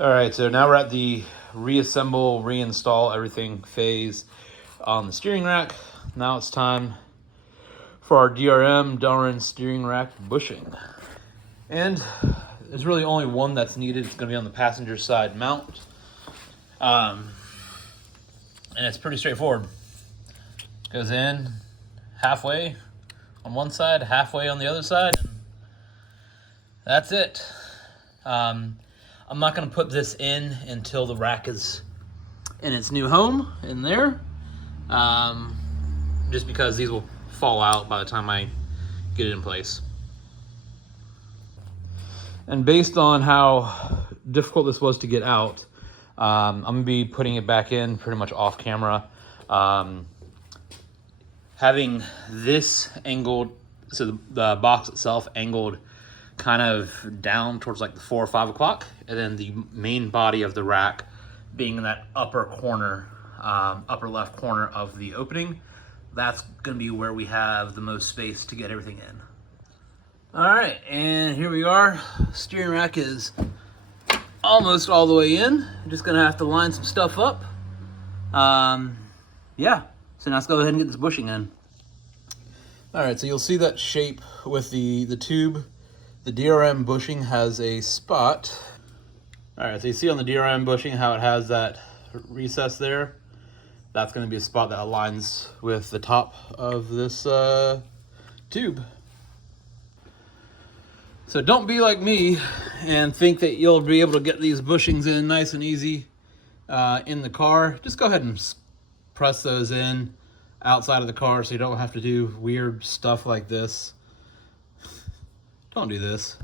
All right, so now we're at the reassemble, reinstall everything phase on the steering rack. Now it's time for our DRM Delrin steering rack bushing. And there's really only one that's needed. It's gonna be on the passenger side mount. And it's pretty straightforward. Goes in halfway on one side, halfway on the other side, and that's it. I'm not going to put this in until the rack is in its new home in there, just because these will fall out by the time I get it in place. And based on how difficult this was to get out, I'm going to be putting it back in pretty much off camera. Having this angled, so the box itself angled kind of down towards like the 4 or 5 o'clock, and then the main body of the rack being in that upper corner, upper left corner of the opening. That's gonna be where we have the most space to get everything in. All right, and here we are. Steering rack is almost all the way in. I'm just gonna have to line some stuff up. Yeah, so now let's go ahead and get this bushing in. All right, so you'll see that shape with the tube. The DRM bushing has a spot. All right, so you see on the DRM bushing how it has that recess there. That's going to be a spot that aligns with the top of this tube. So don't be like me and think that you'll be able to get these bushings in nice and easy in the car. Just go ahead and press those in outside of the car so you don't have to do weird stuff like this. Don't do this.